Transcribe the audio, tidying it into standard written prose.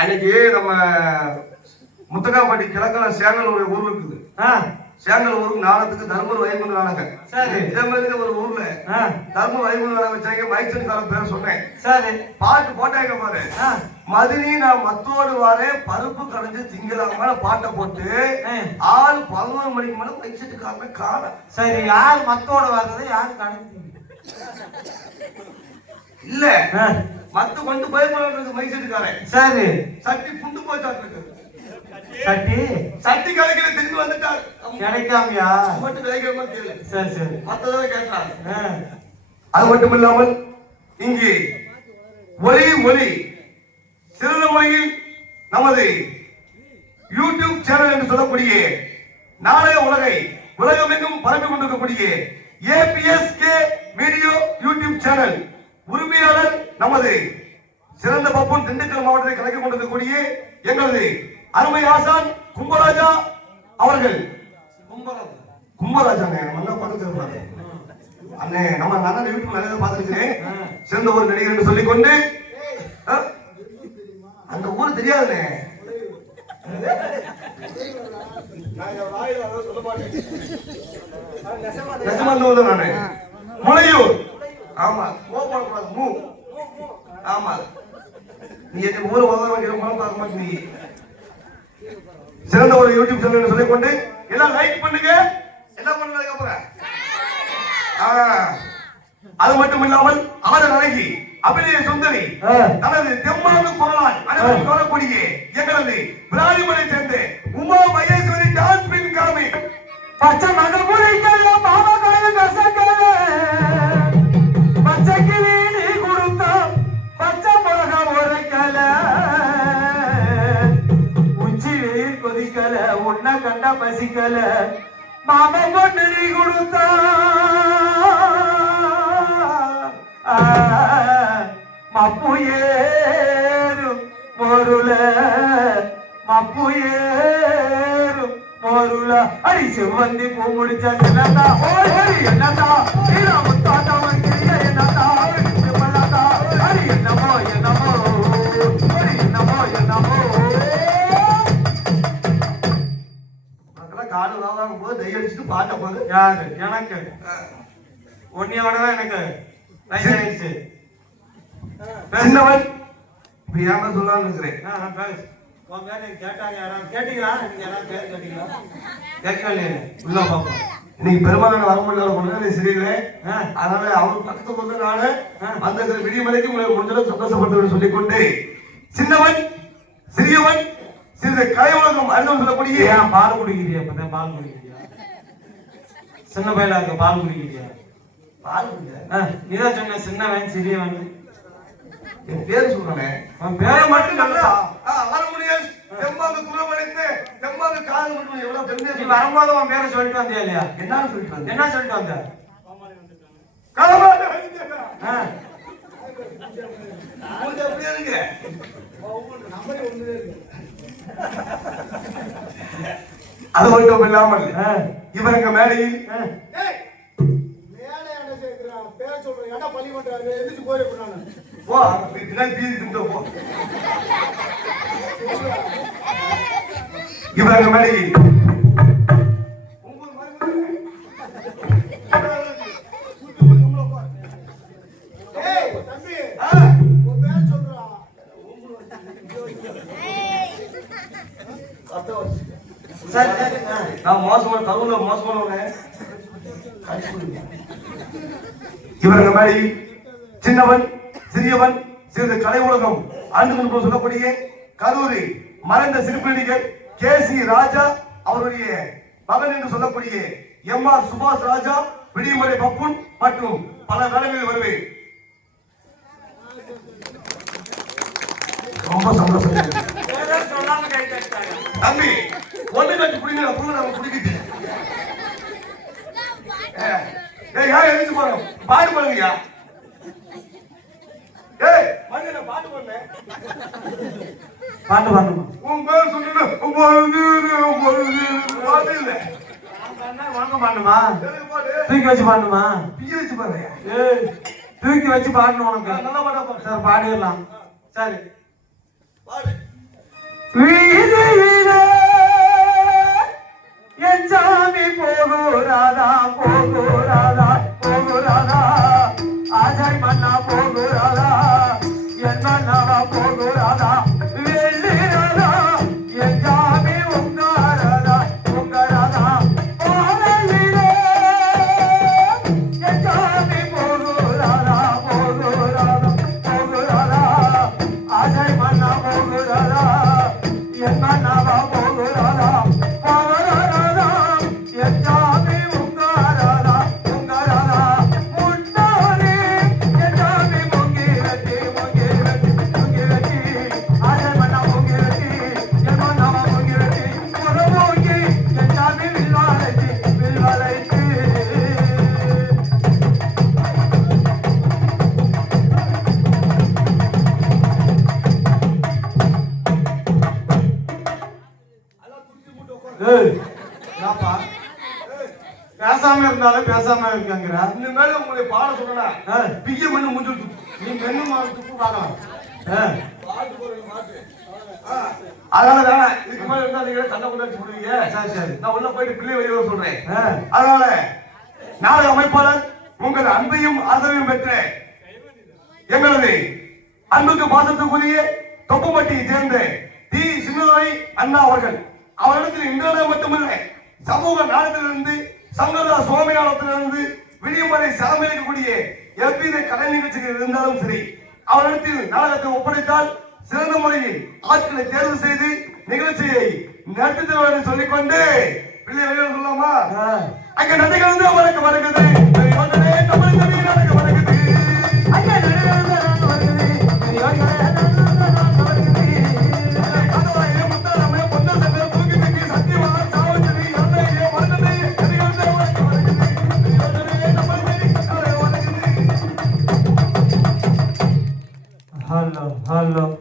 அன்னைக்கு நம்ம முத்தகாப்பட்டி கிழக்கான சேங்கலூர் ஊர் இருக்குது. சேங்கல் ஊருக்கு நாளத்துக்கு தர்மர் வைகுண்ட நாடகம். சரி, இதே மாதிரி ஒரு ஊர்ல தர்மர் வைகுண்ட நாடகம் வச்சாங்க. மைசன் காலம் பேர சொன்னேன். சரி, பாட்டு போட்டாங்க பாரு. மதினி நான் மத்தோடு வாரேன் பருப்பு கடைஞ்சு திங்கலாமான பாட்டை போட்டு ஆள் 11 மணிக்கு மேல மைசெட்டு காலமே காண. சரி, யார் மத்தோடு வர்றது யாரு கடைஞ்சு இல்ல மத்த கொண்டு போய் மைசெட்டுக்காரன். சரி, சட்டி புண்டு போச்சாட்டு சட்டி சட்டி கலைக்கிற திரும்பி வந்துட்டார். கிடைக்காமையா மட்டும் கிடைக்காம தெரியல. சரி சரி, மத்ததான் கேட்டார். அது மட்டும் இல்லாமல் இங்கு ஒலி சிறந்த முறையில் நமது யூடியூப் சேனல் என்று சொல்லக்கூடிய நாடக உலகமெங்கும் பரப்பி கொண்டிருக்கக்கூடிய ஏபிஎஸ்கே வீடியோ யூடியூப் சேனல் உரிமையாளர் நமது சிறந்த பப்புன் திண்டுக்கல் மாவட்டத்தை கலக்கி கொண்டிருக்கக்கூடிய எங்களது அருமை ஆசான் கும்பராஜா அவர்கள். கும்பராஜா அண்ணே நம்ம நல்ல யூடியூப் நிறைய பார்த்திருக்கிறேன். சிறந்த ஒரு நடிகர் என்று சொல்லிக்கொண்டு அந்த ஊர் தெரியாதுண்ணே. நானு முளையூர். ஆமா, ஆமா, நீ ஊர் பார்க்க மாட்டீங்க. சிறந்த ஒரு யூடியூப் சேனல் சொல்லிக்கொண்டு எல்லாம் லைக் பண்ணுங்க. என்ன பண்ணதுக்கு அப்புறம் அது மட்டும் இல்லாமல் ஆடல் அழகி அபிநய சுந்தரி தனது தெம்மாங்கு குரலால் அனைவரும் வரக்கூடிய எங்களது பிராணிமலை சேர்ந்து உமா மகேஸ்வரி டான்ஸ் பின் காமி பச்சை மகமுறைகள் மாமகால கசக்கல பச்சை கிளி நீ கொடுத்தா பச்சை மிளகா உரைக்கல உச்சி வெயில் கொதிக்கல உன்ன கண்டா பசிக்கல மாம பொண்ணு நீ கொடுத்தா மப்பு ஏறும் மொருள மப்பு ஏறும் மொருள அடி செவ்வந்தி பூ முடிச்சா என்னதா ஓடி என்னதா நீரா முத்தாட்டா வங்கிய என்னதா செவ்வலதா அடி என்னமோ என்னமோ ஓடி என்னமோ என்னமோ மக்களா காடு வாங்க போது தை அடிச்சுட்டு பாட்ட போது யாரு எனக்கு ஒன்னியோட எனக்கு வயசாயிடுச்சு. சின்னவன் இப்ப ஏன் சொல்லலாம்னு இருக்கிறேன். இன்னைக்கு பெருமாள் வர முடியல சரியில்லை. அதனால அவர் பக்கத்து வந்து நானு அந்த விடியமலைக்கு உங்களை முடிஞ்சளவு சந்தோஷப்பட்டு சொல்லிக்கொண்டு சின்னவன் சிறியவன் சிறிது கலை உலகம் அறிந்து சொல்லக்கூடிய ஏன் பால் குடிக்கிறியா? இப்பதான் பால் குடிக்கிறியா? சின்ன பையலா இருக்க பால் குடிக்கிறியா? பால் குடிக்கிற நீதான் சொன்ன சின்னவன் சிறியவன். என் பேரு சொல்றேன், அவன் பேரை மட்டும் நல்லா வர முடியாது. தெம்பாங்க குரமடைத்து தெம்பாங்க காது மட்டும் எவ்வளவு பெருமையா. நீ வரும்போது உன் பேரை சொல்லிட்டு வந்தியா இல்லையா? என்னன்னு சொல்லிட்டு வந்த? என்ன சொல்லிட்டு வந்த? கலமாட கொஞ்சம் அப்படியே இருக்கு. அது மட்டும் இல்லாமல் இவருங்க மேடையில் இவரங்க மேடையில் நான் மோசமான கருவுல மோசமான இவரங்க மேடையில் சின்னவன் சிறியவன் சிறிது கலை உலகம் ஆண்டு முன்பு சொல்லக்கூடிய கரூரி மறைந்த சிறுபிடிகள் கே.சி. ராஜா அவருடைய மகன் என்று சொல்லக்கூடிய எம்.ஆர். சுபாஷ் ராஜா, விடியமலை பப்புன் மற்றும் பல வேலைகளில் வருவேன். ரொம்ப சந்தோஷம் தம்பி. ஒண்ணு கட்டி பிடிங்க பிடிக்கிட்டு யார் எழுந்து போறோம் பாட்டு பண்ணுங்கயா. ஏய் மனிதன பாட்டு பண்ணு. பாட்டு பண்ணு. உன் பேர் சொல்லுங்க. பாட்டு இல்ல. வாங்க பாடுமா? தூக்கி வச்சு பாடுமா? பிய வச்சு பாரு. ஏய் தூக்கி வச்சு பாடணும் உனக்கு. நல்லா பாட சார் பாடிடலாம். சரி பாடு. வீதியிலே என் சாமி போகுறாதா போகுறாதா போகுறாதா ஆஜாய் மன்னா போகுறாதா என் மன்னாவா போகுறாதா வெள்ளிராதா என் சாமி உங்காரதா உங்காரதா பாதையிலே என் சாமி போகுறாதா போகுறாதா போகுறாதா ஆஜாய் மன்னா போகுறாதா என் மன்னாவா போகுறாதா போகுறாதா என் சாமி உங்காரதா உங்காரதா முன்னாடி என் சாமி முங்கி வெட்டி ஆஜாய் மன்னா முங்கி வெட்டி என் மன்னாவா முங்கி வெட்டி முறமோங்கி என் சாமி வில்வாலைக்கு வில்வாலைக்கு ஏப்பா பேசாம இருந்தாலும் பேசாம இருக்காங்கிற இனிமேல் உங்களை பாட சொன்னா பிய மண்ணு முடிச்சு நீ மென்னு மாறத்துக்கு பார்க்கலாம் அதனால வேணாம் இதுக்கு மேல இருந்தா நீங்க சண்டை கொண்டாடி சொல்லுவீங்க சரி சரி நான் உள்ள போயிட்டு பிள்ளை வெளியே வர சொல்றேன் அதனால நாளை அமைப்பாளர் உங்கள் அன்பையும் ஆதரவையும் பெற்ற எங்களது அன்புக்கு பாசத்துக்குரிய தொப்புப்பட்டியை சேர்ந்த டி சின்னதுரை அண்ணா அவர்கள் அவரிடத்தில் இந்தியாவில் மட்டுமல்ல சமூக நாடத்திலிருந்து சங்கரா சுவாமியாளத்திலிருந்து விடியமலை சாமிக்கக்கூடிய எவ்வித கலை நிகழ்ச்சிகள் இருந்தாலும் சரி அவரிடத்தில் நாடகத்தை ஒப்படைத்தால் சிறந்த முறையில் ஆட்களை தேர்வு செய்து நிகழ்ச்சியை நடத்தி தருவார் என்று சொல்லிக்கொண்டு பிள்ளை வெளியே சொல்லலாமா அங்க நதிகள் வந்து அவருக்கு வருகிறது தமிழ் நதி நடக்க வருகிறது அங்க நதிகள் வந்து வருகிறது Hello, hello.